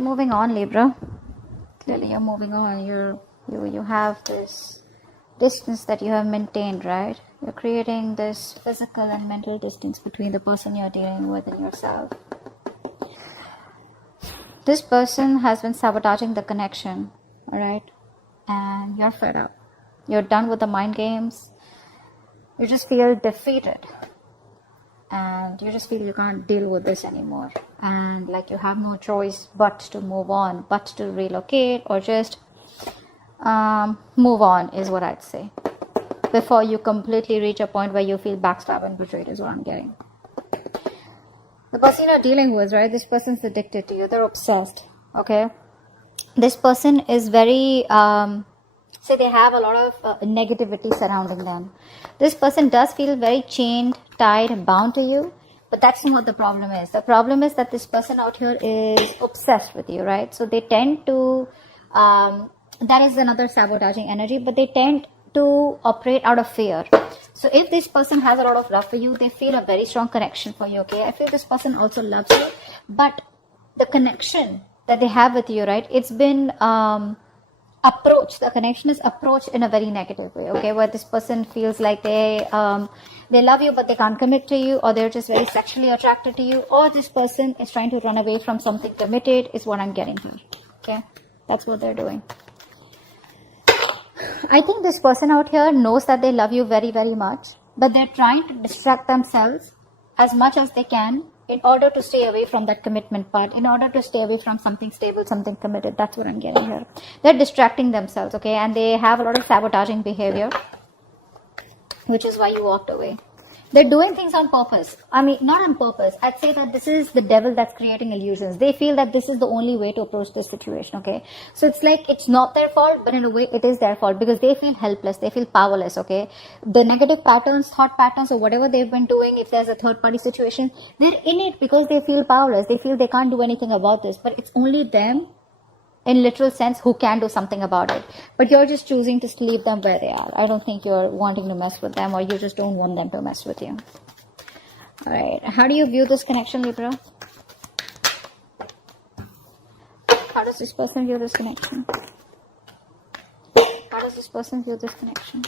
moving on, Libra. Clearly you're moving on. You have this distance that you have maintained, right? You're creating this physical and mental distance between the person you're dealing with and yourself. This person has been sabotaging the connection, alright? And you're fed up. You're done with the mind games. You just feel defeated. And you just feel you can't deal with this anymore. And like you have no choice but to move on, but to relocate or just move on is what I'd say. Before you completely reach a point where you feel backstabbed and betrayed is what I'm getting. The person you're dealing with, right? This person's addicted to you. They're obsessed, okay? This person is very, say they have a lot of negativity surrounding them. This person does feel very chained, tied, bound to you. But that's not what the problem is. The problem is that this person out here is obsessed with you, right? So they tend to, that is another sabotaging energy, but they tend to operate out of fear. So if this person has a lot of love for you, they feel a very strong connection for you, okay? I feel this person also loves you, but the connection that they have with you, right? It's been approached. The connection is approached in a very negative way, okay? Where this person feels like they love you, but they can't commit to you, or they're just very sexually attracted to you, or this person is trying to run away from something committed, is what I'm getting here, okay? That's what they're doing. I think this person out here knows that they love you very, very much, but they're trying to distract themselves as much as they can in order to stay away from that commitment part, in order to stay away from something stable, something committed. That's what I'm getting here. They're distracting themselves, okay? And they have a lot of sabotaging behavior, which is why you walked away. They're doing things on purpose. I mean, not on purpose. I'd say that this is the devil that's creating illusions. They feel that this is the only way to approach this situation, okay? So it's like it's not their fault, but in a way it is their fault because they feel helpless. They feel powerless, okay? The negative patterns, thought patterns, or whatever they've been doing, if there's a third-party situation, they're in it because they feel powerless. They feel they can't do anything about this, but it's only them, in literal sense, who can do something about it. But you're just choosing to leave them where they are. I don't think you're wanting to mess with them, or you just don't want them to mess with you. Alright, how do you view this connection, Libra? How does this person view this connection? How does this person view this connection?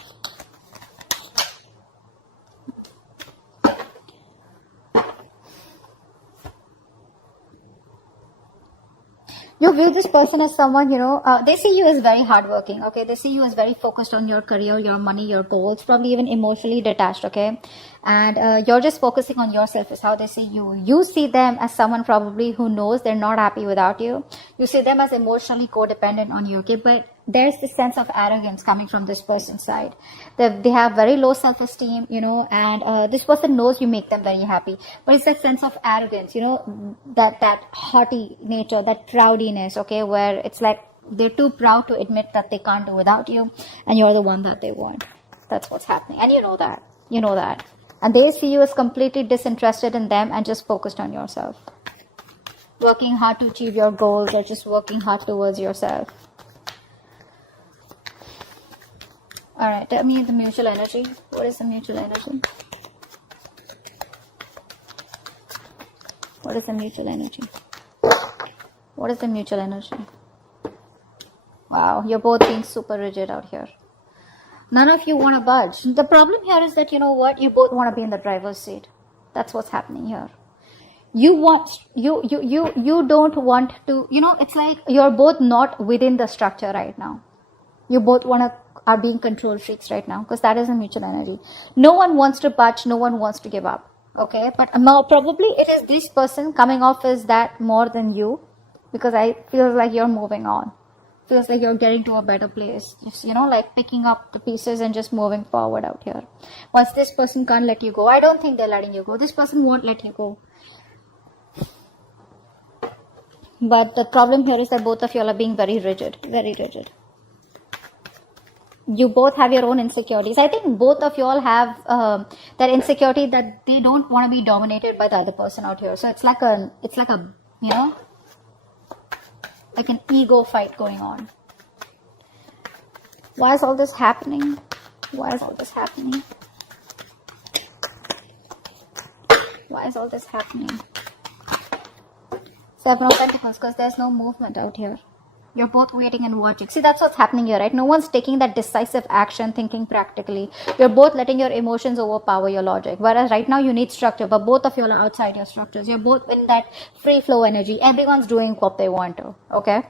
You view this person as someone, they see you as very hardworking, okay? They see you as very focused on your career, your money, your goals, probably even emotionally detached, okay? And you're just focusing on yourself is how they see you. You see them as someone probably who knows they're not happy without you. You see them as emotionally codependent on you, okay? But there's this sense of arrogance coming from this person's side. They have very low self-esteem, and this person knows you make them very happy. But it's that sense of arrogance, that haughty nature, that proudiness, okay, where it's like they're too proud to admit that they can't do without you, and you're the one that they want. That's what's happening. And you know that. You know that. And they see you as completely disinterested in them and just focused on yourself. Working hard to achieve your goals or just working hard towards yourself. Alright, tell me the mutual energy. What is the mutual energy? What is the mutual energy? What is the mutual energy? Wow, you're both being super rigid out here. None of you want to budge. The problem here is that, you both want to be in the driver's seat. That's what's happening here. You don't want to, it's like you're both not within the structure right now. You both are being control freaks right now, because that is a mutual energy. No one wants to budge, no one wants to give up, okay? But probably it is this person coming off as that more than you, because I feel like you're moving on. Feels like you're getting to a better place. Just, like picking up the pieces and just moving forward out here. Once this person can't let you go, I don't think they're letting you go. This person won't let you go. But the problem here is that both of you are being very rigid, very rigid. You both have your own insecurities. I think both of you all have that insecurity that they don't want to be dominated by the other person out here. So it's like a like an ego fight going on. Why is all this happening? Why is all this happening? Why is all this happening? Seven of Pentacles, because there's no movement out here. You're both waiting and watching. See, that's what's happening here, right? No one's taking that decisive action, thinking practically. You're both letting your emotions overpower your logic. Whereas right now you need structure, but both of you are outside your structures. You're both in that free flow energy. Everyone's doing what they want to, okay?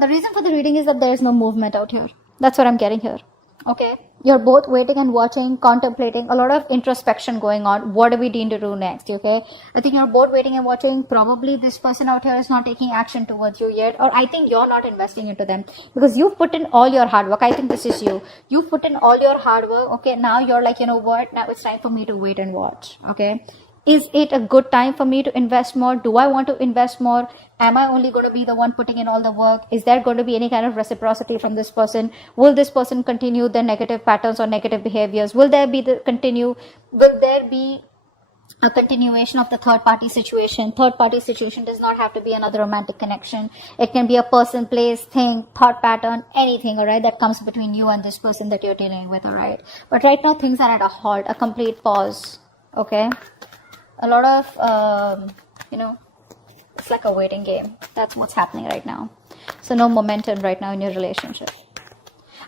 The reason for the reading is that there is no movement out here. That's what I'm getting here. Okay, you're both waiting and watching, contemplating, a lot of introspection going on. What do we need to do next? Okay, I think you're both waiting and watching. Probably this person out here is not taking action towards you yet, or I think you're not investing into them because you've put in all your hard work. I think this is you. You've put in all your hard work. Okay, now you're like, you know what? Now it's time for me to wait and watch. Okay. Is it a good time for me to invest more? Do I want to invest more? Am I only going to be the one putting in all the work? Is there going to be any kind of reciprocity from this person? Will this person continue their negative patterns or negative behaviors? Will there be a continuation of the third party situation? Third party situation does not have to be another romantic connection. It can be a person, place, thing, thought pattern, anything, all right, that comes between you and this person that you're dealing with, all right? But right now things are at a halt, a complete pause, okay? A lot of, it's like a waiting game. That's what's happening right now. So no momentum right now in your relationship.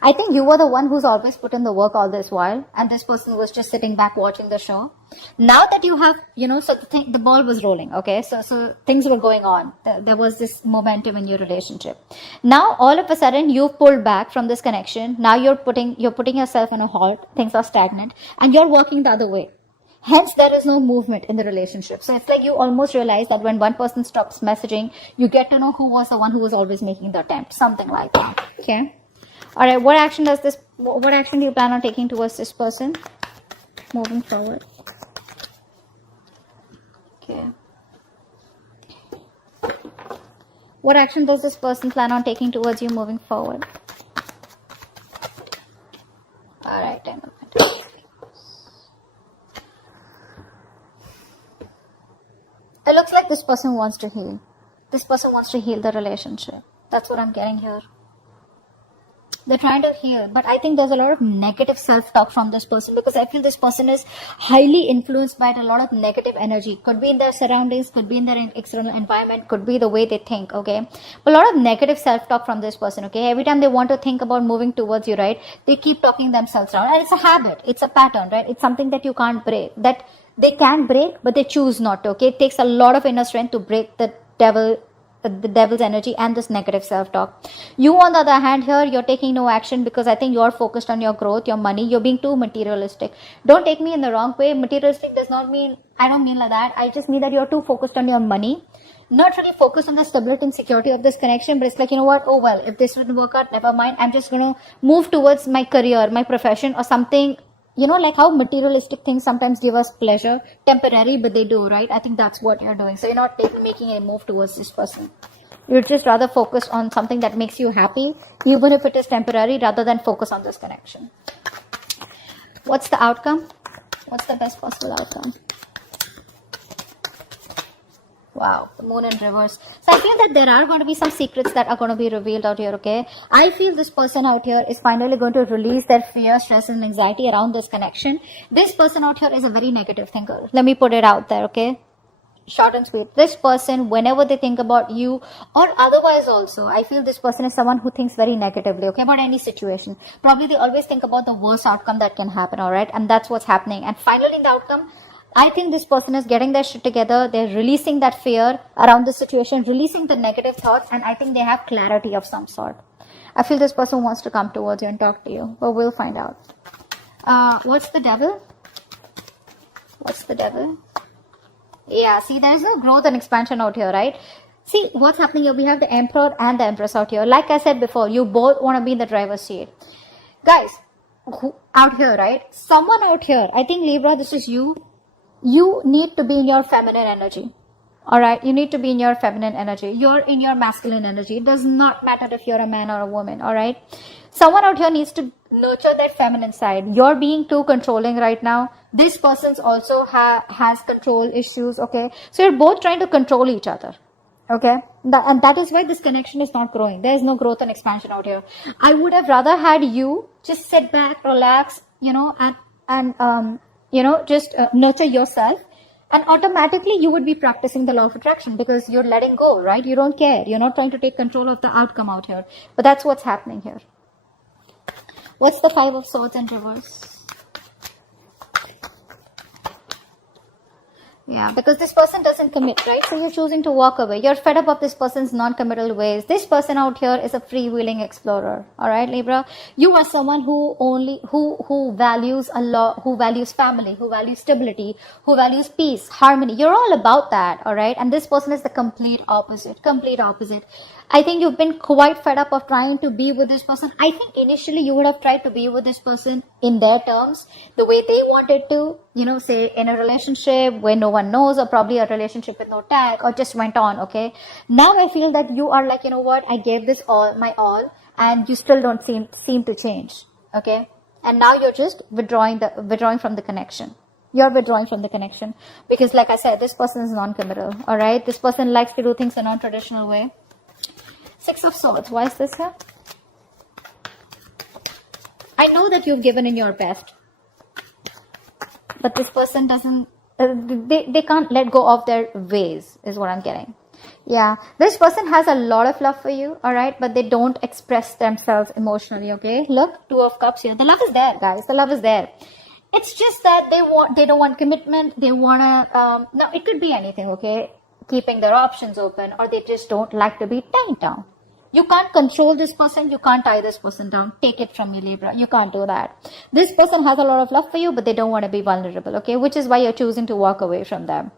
I think you were the one who's always put in the work all this while, and this person was just sitting back watching the show. Now that you have, so the ball was rolling, okay? So things were going on. There was this momentum in your relationship. Now, all of a sudden, you've pulled back from this connection. Now you're putting yourself in a halt. Things are stagnant, and you're walking the other way. Hence, there is no movement in the relationship. So it's like you almost realize that when one person stops messaging, you get to know who was the one who was always making the attempt. Something like that. Okay. All right. What action do you plan on taking towards this person? Moving forward. Okay. What action does this person plan on taking towards you moving forward? All right. It looks like this person wants to heal. This person wants to heal the relationship. That's what I'm getting here. They're trying to heal, but I think there's a lot of negative self-talk from this person because I feel this person is highly influenced by a lot of negative energy. Could be in their surroundings, could be in their external environment, could be the way they think, okay? But a lot of negative self-talk from this person, okay? Every time they want to think about moving towards you, right? They keep talking themselves down. And it's a habit. It's a pattern, right? It's something that you can't break. That they can break, but they choose not to, okay? It takes a lot of inner strength to break the devil's energy and this negative self-talk. You, on the other hand, here, you're taking no action because I think you're focused on your growth, your money. You're being too materialistic. Don't take me in the wrong way. Materialistic does not mean, I don't mean like that. I just mean that you're too focused on your money. Not really focused on the stability and security of this connection, but it's like, you know what? Oh, well, if this wouldn't work out, never mind. I'm just going to move towards my career, my profession or something. Like how materialistic things sometimes give us pleasure, temporary, but they do, right? I think that's what you're doing. So you're not making a move towards this person. You're just rather focused on something that makes you happy, even if it is temporary, rather than focus on this connection. What's the outcome? What's the best possible outcome? Wow, the moon in reverse. So I feel that there are going to be some secrets that are going to be revealed out here, okay? I feel this person out here is finally going to release their fear, stress and anxiety around this connection. This person out here is a very negative thinker. Let me put it out there, okay? Short and sweet. This person, whenever they think about you or otherwise also, I feel this person is someone who thinks very negatively, okay, about any situation. Probably they always think about the worst outcome that can happen, all right? And that's what's happening. And finally in the outcome, I think this person is getting their shit together. They're releasing that fear around the situation, releasing the negative thoughts, and I think they have clarity of some sort. I feel this person wants to come towards you and talk to you, but we'll find out. What's the devil? What's the devil? Yeah, see, there's a growth and expansion out here, right? See, what's happening here? We have the Emperor and the Empress out here. Like I said before, you both want to be in the driver's seat. Guys, out here, right? Someone out here, I think Libra, this is you. You need to be in your feminine energy. Alright, you need to be in your feminine energy. You're in your masculine energy. It does not matter if you're a man or a woman. Alright, someone out here needs to nurture that feminine side. You're being too controlling right now. This person's also has control issues. Okay, so you're both trying to control each other. Okay, and that is why this connection is not growing. There is no growth and expansion out here. I would have rather had you just sit back, relax, and just nurture yourself. And automatically you would be practicing the law of attraction because you're letting go, right? You don't care. You're not trying to take control of the outcome out here. But that's what's happening here. What's the Five of Swords in reverse? Yeah, because this person doesn't commit, right? So you're choosing to walk away. You're fed up of this person's non-committal ways. This person out here is a freewheeling explorer. All right, Libra? You are someone who values a lot, who values family, who values stability, who values peace, harmony. You're all about that, all right? And this person is the complete opposite, complete opposite. I think you've been quite fed up of trying to be with this person. I think initially you would have tried to be with this person in their terms, the way they wanted to, you know, say in a relationship where no one knows, or probably a relationship with no tag, or just went on, okay? Now I feel that you are like, you know what, I gave this all, my all, and you still don't seem to change, okay? And now you're just withdrawing from the connection. You're withdrawing from the connection because, like I said, this person is non-committal, all right? This person likes to do things a non-traditional way. Six of Swords. Why is this here? I know that you've given in your best, but this person doesn't, they can't let go of their ways, is what I'm getting. Yeah, this person has a lot of love for you, all right, but they don't express themselves emotionally, okay? Look, Two of Cups here. The love is there, guys. The love is there. It's just that they don't want commitment. They want to, no, it could be anything, okay? Keeping their options open, or they just don't like to be tied down. You can't control this person. You can't tie this person down. Take it from me, Libra. You can't do that. This person has a lot of love for you, but they don't want to be vulnerable, okay? Which is why you're choosing to walk away from them.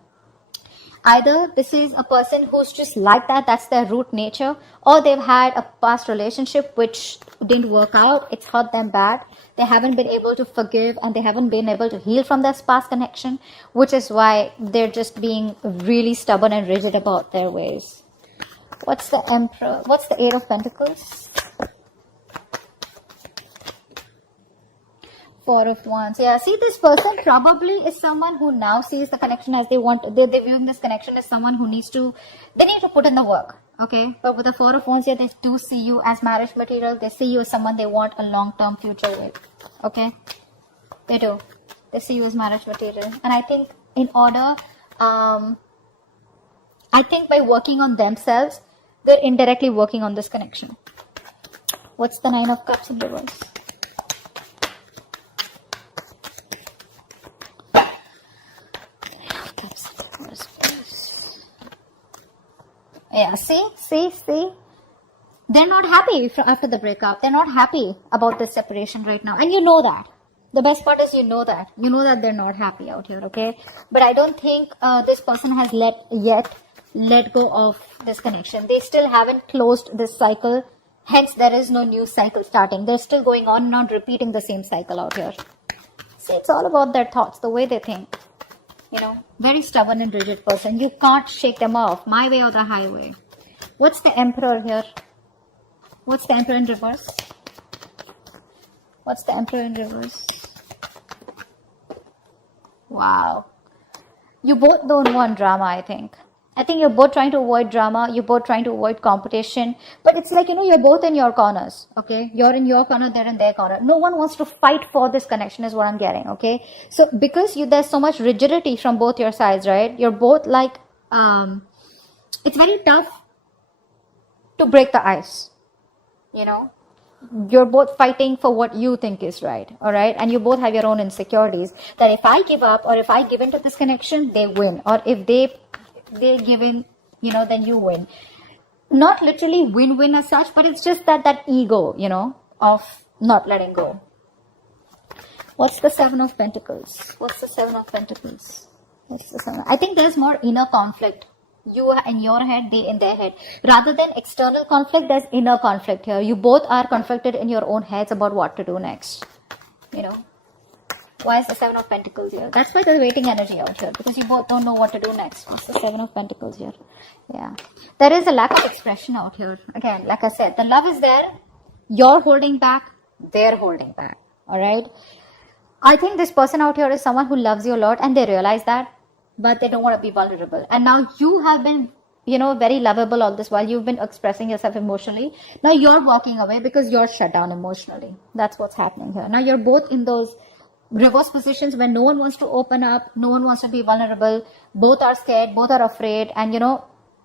Either this is a person who's just like that, that's their root nature, or they've had a past relationship which didn't work out. It's hurt them bad. They haven't been able to forgive, and they haven't been able to heal from their past connection, which is why they're just being really stubborn and rigid about their ways. What's the Emperor? What's the Eight of Pentacles? Four of Wands. Yeah, see, this person probably is someone who now sees the connection as they want. They're viewing this connection as someone who need to put in the work. Okay, but with the Four of Wands here, they do see you as marriage material. They see you as someone they want a long-term future with. Okay, they do. They see you as marriage material. And I think in order, I think by working on themselves, they're indirectly working on this connection. What's the Nine of Cups in reverse? Yeah, see. They're not happy after the breakup. They're not happy about this separation right now. And you know that. The best part is you know that. You know that they're not happy out here, okay? But I don't think this person has let go of this connection. They still haven't closed this cycle. Hence, there is no new cycle starting. They're still going on and on, repeating the same cycle out here. See, it's all about their thoughts, the way they think. You know, very stubborn and rigid person. You can't shake them off. My way or the highway. What's the Emperor here? What's the Emperor in reverse? What's the Emperor in reverse? Wow. You both don't want drama, I think. I think you're both trying to avoid drama. You're both trying to avoid competition. But it's like, you know, you're both in your corners, okay? You're in your corner, they're in their corner. No one wants to fight for this connection is what I'm getting, okay? So because there's so much rigidity from both your sides, right? You're both like, it's very tough to break the ice, you know? You're both fighting for what you think is right, all right? And you both have your own insecurities that if I give up or if I give into this connection, they win. Or if they give in, you know, then you win. Not literally win-win as such, but it's just that ego, you know, of not letting go. What's the Seven of Pentacles? What's the Seven of Pentacles? What's the Seven? I think there's more inner conflict. You in your head, they in their head. Rather than external conflict, there's inner conflict here. You both are conflicted in your own heads about what to do next. You know. Why is the Seven of Pentacles here? That's why there's waiting energy out here. Because you both don't know what to do next. What's the Seven of Pentacles here? Yeah. There is a lack of expression out here. Again, like I said, the love is there. You're holding back. They're holding back. Alright? I think this person out here is someone who loves you a lot. And they realize that. But they don't want to be vulnerable. And now you have been, you know, very lovable all this while. You've been expressing yourself emotionally. Now you're walking away because you're shut down emotionally. That's what's happening here. Now you're both in those reverse positions when no one wants to open up, no one wants to be vulnerable, both are scared, both are afraid, and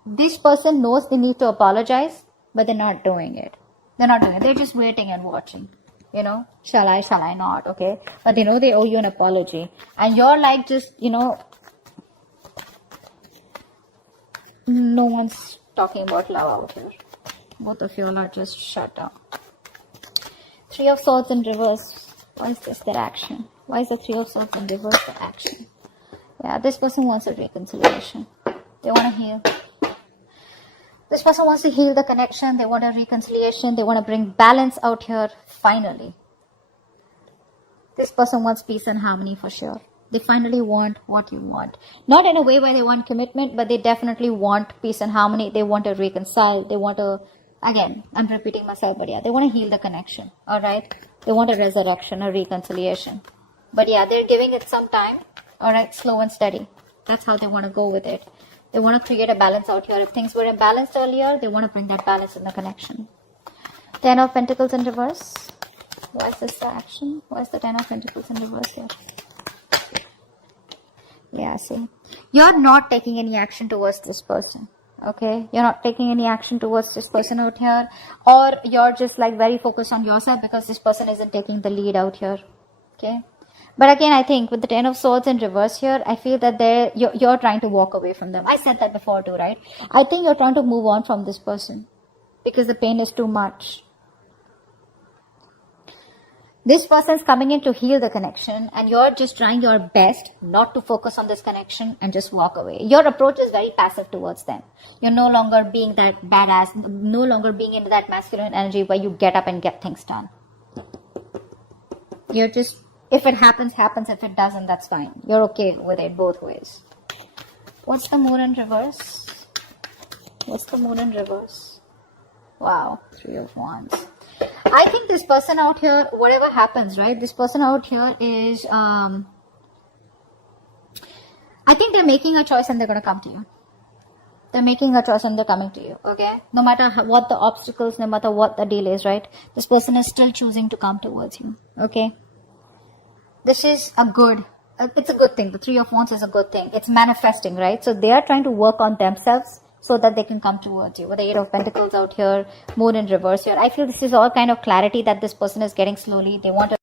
this person knows they need to apologize, but they're not doing it. They're just waiting and watching. Shall I not? Okay. But they know they owe you an apology. And you're like just, no one's talking about love out here. Both of you all are just shut down. Three of Swords in reverse. Why is this their action? Why is the Three of Swords in reverse their action? Yeah, this person wants a reconciliation. They want to heal. This person wants to heal the connection. They want a reconciliation. They want to bring balance out here, finally. This person wants peace and harmony for sure. They finally want what you want. Not in a way where they want commitment, but they definitely want peace and harmony. They want to reconcile. They want to, again, I'm repeating myself, but yeah, they want to heal the connection. Alright? They want a resurrection, a reconciliation. But yeah, they're giving it some time. Alright, slow and steady. That's how they want to go with it. They want to create a balance out here. If things were imbalanced earlier, they want to bring that balance in the connection. Ten of Pentacles in reverse. Why is this the action? Why is the Ten of Pentacles in reverse here? Yeah, see. You're not taking any action towards this person. Okay? You're not taking any action towards this person out here. Or you're just like very focused on yourself because this person isn't taking the lead out here. Okay? But again, I think with the Ten of Swords in reverse here, I feel that you're trying to walk away from them. I said that before too, right? I think you're trying to move on from this person because the pain is too much. This person's coming in to heal the connection and you're just trying your best not to focus on this connection and just walk away. Your approach is very passive towards them. You're no longer being that badass, no longer being into that masculine energy where you get up and get things done. You're just, if it happens, happens. If it doesn't, that's fine. You're okay with it both ways. What's the Moon in reverse? What's the Moon in reverse? Wow, Three of Wands. I think this person out here, whatever happens, right? This person out here is, I think they're making a choice and they're going to come to you. They're making a choice and they're coming to you, okay? No matter what the obstacles, no matter what the delay is, right? This person is still choosing to come towards you, okay? This is it's a good thing. The Three of Wands is a good thing. It's manifesting, right? So they are trying to work on themselves so that they can come towards you. With the Eight of Pentacles out here, Moon in reverse here. I feel this is all kind of clarity that this person is getting slowly. They want to